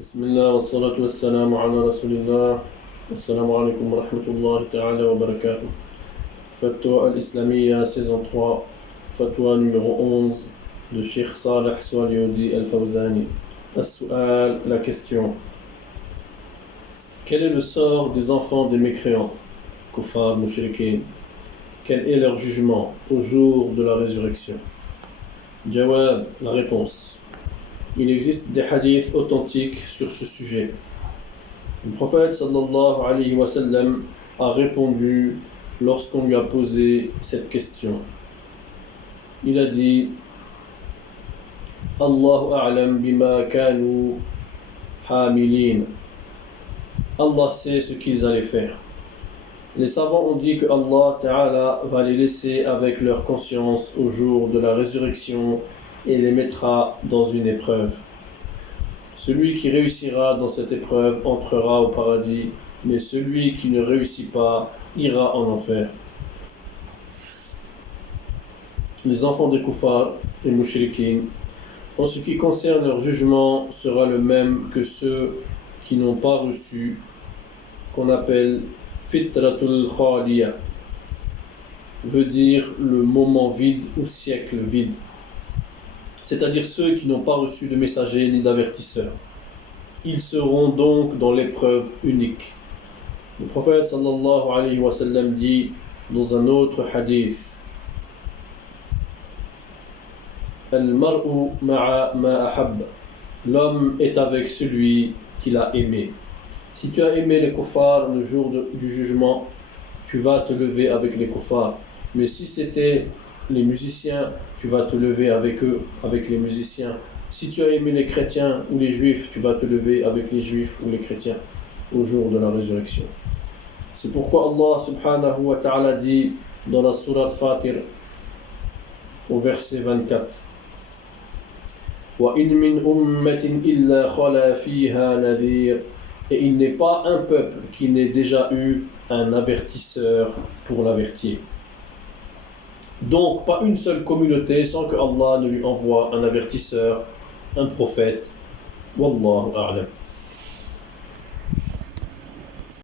بسم الله والصلاة والسلام على رسول الله. Assalamu alaikum wa rahmatullahi ta'ala wa barakatuh. Fatwa al-Islamiyya, saison 3, fatwa numéro 11 de Sheikh Saleh Swalioudi al-Fawzani. As-su'al, la question. Quel est le sort des enfants des mécréants, kuffar, mushrikeen? Quel est leur jugement au jour de la résurrection? Jawab, la réponse. Il existe des hadiths authentiques sur ce sujet. Le prophète sallallahu alayhi wa sallam a répondu lorsqu'on lui a posé cette question. Il a dit: Allahu a'lam bima kanu hamilin. Allah sait ce qu'ils allaient faire. Les savants ont dit que Allah Ta'ala va les laisser avec leur conscience au jour de la résurrection et les mettra dans une épreuve. Celui qui réussira dans cette épreuve entrera au paradis, mais celui qui ne réussit pas ira en enfer. Les enfants des kuffars et mushrikeen, en ce qui concerne leur jugement, sera le même que ceux qui n'ont pas reçu, qu'on appelle fitratul khaliya, veut dire le moment vide ou siècle vide. C'est-à-dire ceux qui n'ont pas reçu de messager ni d'avertisseur. Ils seront donc dans l'épreuve unique. Le prophète sallallahu alayhi wa sallam dit dans un autre hadith: Al-mar'u ma'a ma ahab. L'homme est avec celui qu'il a aimé. Si tu as aimé les kuffars le jour du jugement, tu vas te lever avec les kuffars. Mais si c'était les musiciens, tu vas te lever avec eux, avec les musiciens. Si tu as aimé les chrétiens ou les juifs, tu vas te lever avec les juifs ou les chrétiens au jour de la résurrection. C'est pourquoi Allah subhanahu wa ta'ala dit dans la sourate Fatir au verset 24: Wa in min ummatin illa khala fiha nadhir. Et il n'est pas un peuple qui n'ait déjà eu un avertisseur pour l'avertir. Donc, pas une seule communauté sans que Allah ne lui envoie un avertisseur, un prophète. Wallahu a'lam.